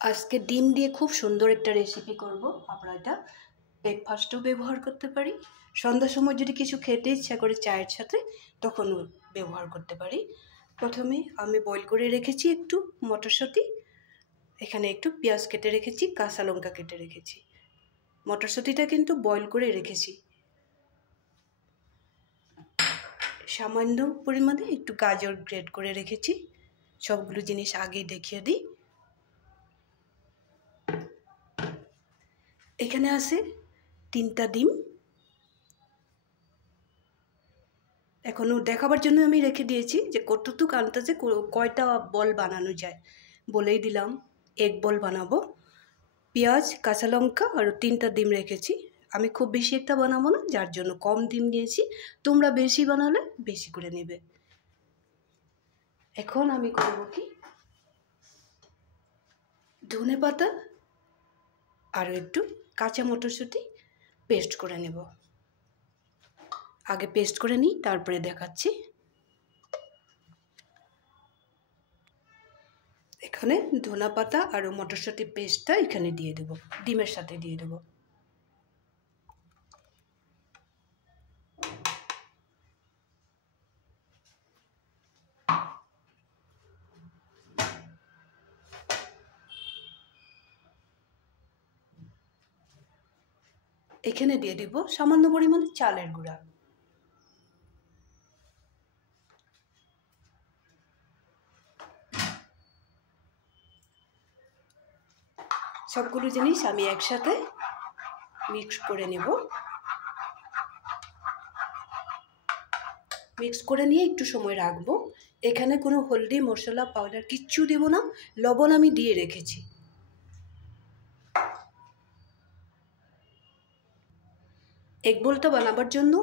আজকে ডিম দিয়ে খুব সুন্দর একটা রেসিপি করব। আমরা এটা ব্রেকফাস্টেও ব্যবহার করতে পারি, সন্ধ্যার সময় যদি কিছু খেতে ইচ্ছা করে চায়ের সাথে তখনও ব্যবহার করতে পারি। প্রথমে আমি বয়েল করে রেখেছি একটু মটরশুঁটি, এখানে একটু পেঁয়াজ কেটে রেখেছি, কাঁচা লঙ্কা কেটে রেখেছি। মটরশুঁটিটা কিন্তু বয়েল করে রেখেছি। সামান্য পরিমাণে একটু গাজর গ্রেট করে রেখেছি। সবগুলো জিনিস আগেই দেখিয়ে দিই। এখানে আছে 3টা ডিম, এখনও দেখাবার জন্য আমি রেখে দিয়েছি যে কতটুকু আন্দাজে কয়টা বল বানানো যায়। বলেই দিলাম এক বল বানাবো। পেঁয়াজ, কাঁচা লঙ্কা আর 3টা ডিম রেখেছি। আমি খুব বেশি একটা বানাবো না, যার জন্য কম ডিম নিয়েছি। তোমরা বেশি বানালে বেশি করে নেবে। এখন আমি করব কি, ধনে পাতা আর একটু কাঁচা মটরশুঁটি পেস্ট করে নেব। আগে পেস্ট করে নিই, তারপরে দেখাচ্ছি। এখানে ধনা পাতা আর মটরশুঁটি পেস্টটা এখানে দিয়ে দেব, ডিমের সাথে দিয়ে দেব। এখানে দিয়ে দেব সামান্য পরিমাণে চালের গুঁড়া। সবগুলো জিনিস আমি একসাথে মিক্স করে নেব। মিক্স করে নিয়ে একটু সময় রাখবো। এখানে কোনো হলদি, মশলা, পাউডার কিচ্ছু দেব না, লবণ আমি দিয়ে রেখেছি। এগ বোলটা বানাবার জন্য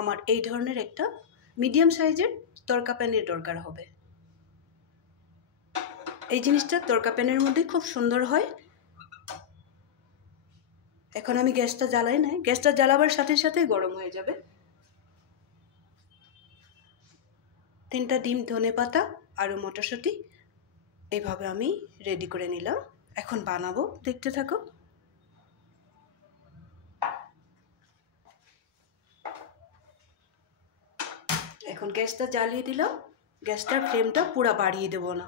আমার এই ধরনের একটা মিডিয়াম সাইজের তড়কা প্যানের দরকার হবে। এই জিনিসটা তড়কা প্যানের মধ্যে খুব সুন্দর হয়। এখন আমি গ্যাসটা জ্বালাই নাই, গ্যাসটা জ্বালাবার সাথে সাথে গরম হয়ে যাবে। 3টা ডিম, ধনে পাতা আর মটরশুঁটি এইভাবে আমি রেডি করে নিলাম। এখন বানাবো, দেখতে থাকো। এখন গ্যাসটা জ্বালিয়ে দিলাম। গ্যাসটার ফ্লেমটা পুরো বাড়িয়ে দেব না।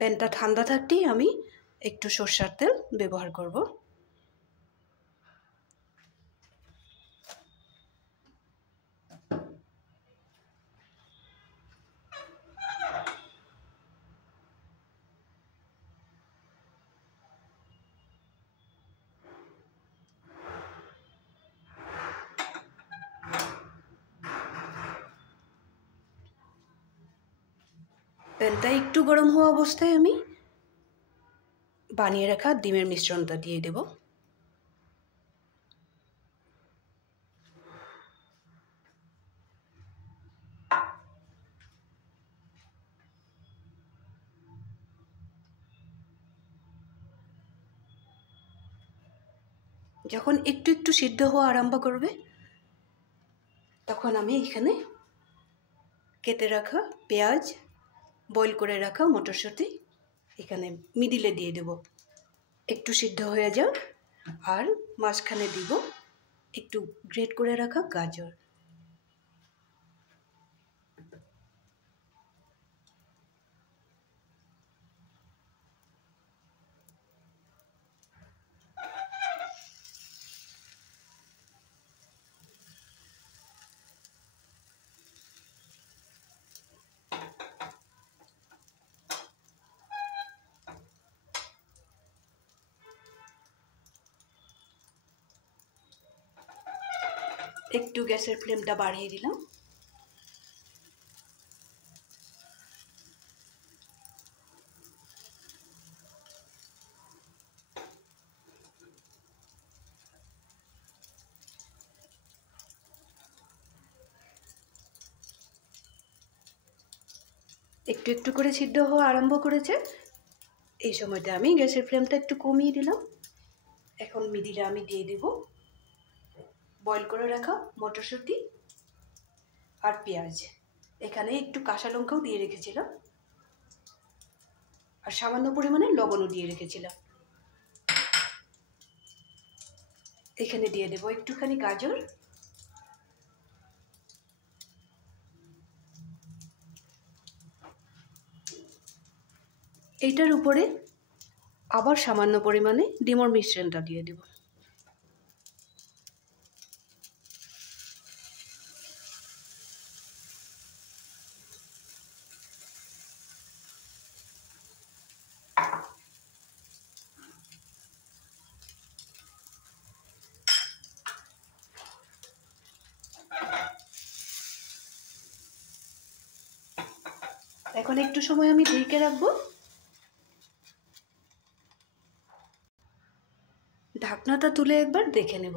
প্যানটা ঠান্ডা থাকতেই আমি একটু সরষের তেল ব্যবহার করব। প্যানটা একটু গরম হওয়া অবস্থায় আমি বানিয়ে রাখা ডিমের মিশ্রণটা দিয়ে দেব। যখন একটু একটু সিদ্ধ হওয়া আরম্ভ করবে, তখন আমি এখানে কেটে রাখা পেঁয়াজ, বয়েল করে রাখা মটরশুঁটি এখানে মিডিলে দিয়ে দেব। একটু সিদ্ধ হয়ে যাক। আর মাঝখানে দিব একটু গ্রেট করে রাখা গাজর। একটু গ্যাসের ফ্লেমটা বাড়িয়ে দিলাম। একটু একটু করে সিদ্ধ হওয়া আরম্ভ করেছে। এই সময়টা আমি গ্যাসের ফ্লেমটা একটু কমিয়ে দিলাম। এখন মিডিলে আমি দিয়ে দেব বয়েল করে রাখা মটরশুঁটি আর পেঁয়াজ। এখানে একটু কাঁচা লঙ্কাও দিয়ে রেখেছিলাম আর সামান্য পরিমাণে লবণও দিয়ে রেখেছিলাম। এখানে দিয়ে দেবো একটুখানি গাজর, এইটার উপরে আবার সামান্য পরিমাণে ডিমের মিশ্রণটা দিয়ে দেব। এখন একটু সময় আমি ঢেকে রাখবো। ঢাকনাটা তুলে একবার দেখে নেব।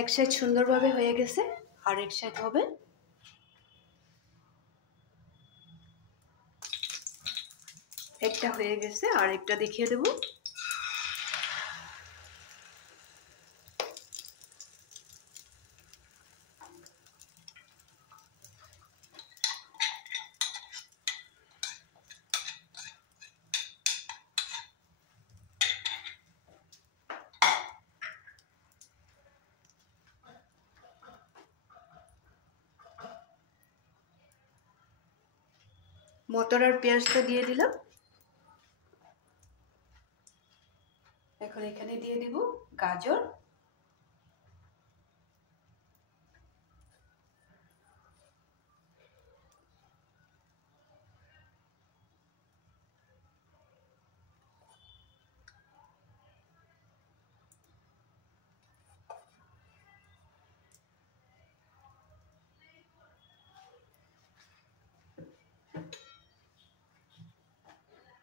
এক সাইড সুন্দরভাবে হয়ে গেছে, আর এক সাইড হবে। একটা হয়ে গেছে, আর একটা দেখিয়ে দেব। মটর আর পেঁয়াজটা দিয়ে দিলাম। এখন এখানে দিয়ে দিব গাজর,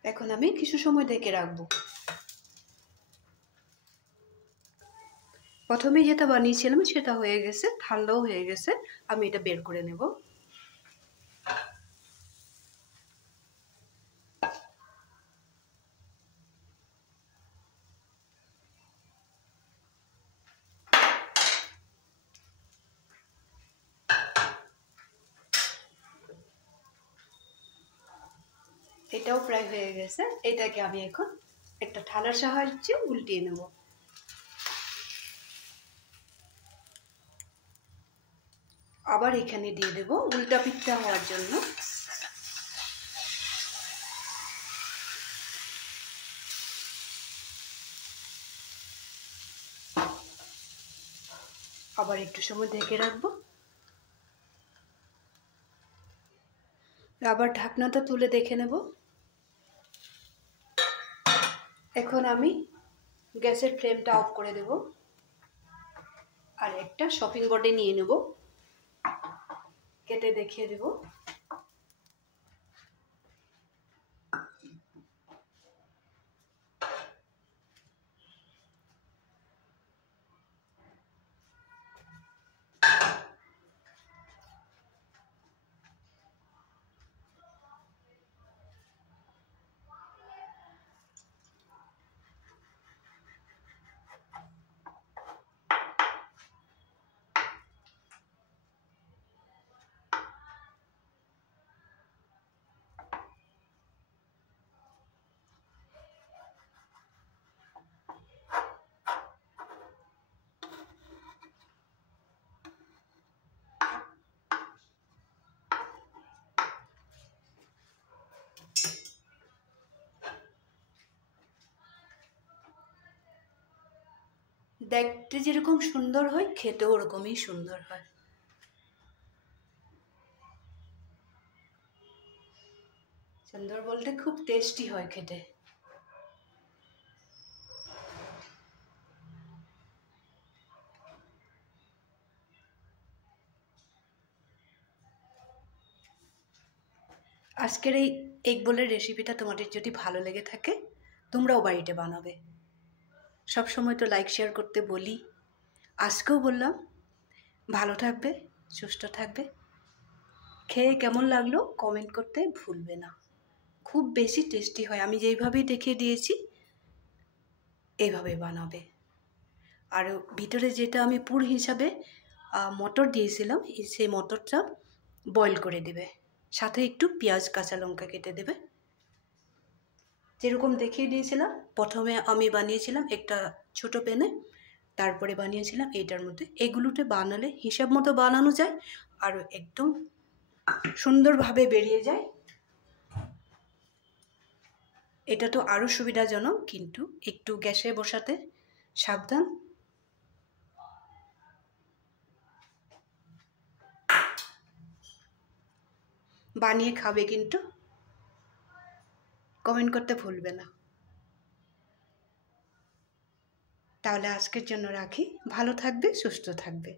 এখন আমি কিছু সময় ঢেকে রাখবো। প্রথমে যেটা বানিয়েছিলাম সেটা হয়ে গেছে, ঠান্ডাও হয়ে গেছে। আমি এটা বের করে নেব। এটাও প্রায় হয়ে গেছে। এটাকে আমি এখন একটা থালার সাহায্যে উল্টিয়ে নেব। আবার এখানে দিয়ে দেব উল্টা পিঠা হওয়ার জন্য। আবার একটু সময় ঢেকে রাখবো। আবার ঢাকনাটা তুলে দেখে নেব। এখন আমি গ্যাসের ফ্লেমটা অফ করে দেব, আর একটা শপিং বোর্ডে নিয়ে নেব, কেটে দেখিয়ে দেব। দেখতে যেরকম সুন্দর হয়, খেতেও ওরকমই সুন্দর হয়। সুন্দর বলতে খুব টেস্টি হয় খেতে। আজকের এই এগ বোলের রেসিপিটা তোমাদের যদি ভালো লেগে থাকে তোমরাও বাড়িতে বানাবে। সব সময় তো লাইক শেয়ার করতে বলি, আজকেও বললাম। ভালো থাকবে, সুস্থ থাকবে। খেয়ে কেমন লাগলো কমেন্ট করতে ভুলবে না। খুব বেশি টেস্টি হয়, আমি যেইভাবেই দেখিয়ে দিয়েছি এইভাবে বানাবে। আর ভিতরে যেটা আমি পুর হিসাবে মটর দিয়েছিলাম, সেই মটরটা বয়েল করে দেবে, সাথে একটু পেঁয়াজ কাঁচা লঙ্কা কেটে দেবে। যেরকম দেখিয়ে দিয়েছিলাম, প্রথমে আমি বানিয়েছিলাম একটা ছোট প্যানে, তারপরে বানিয়েছিলাম এইটার মধ্যে। এগুলোতে বানালে হিসাব মতো বানানো যায় আর একদম সুন্দরভাবে বেরিয়ে যায়। এটা তো আরও সুবিধাজনক, কিন্তু একটু গ্যাসে বসাতে সাবধান। বানিয়ে খাবে কিন্তু, কমেন্ট করতে ভুলবে না। তাহলে আজকের জন্য রাখি, ভালো থাকবে, সুস্থ থাকবে।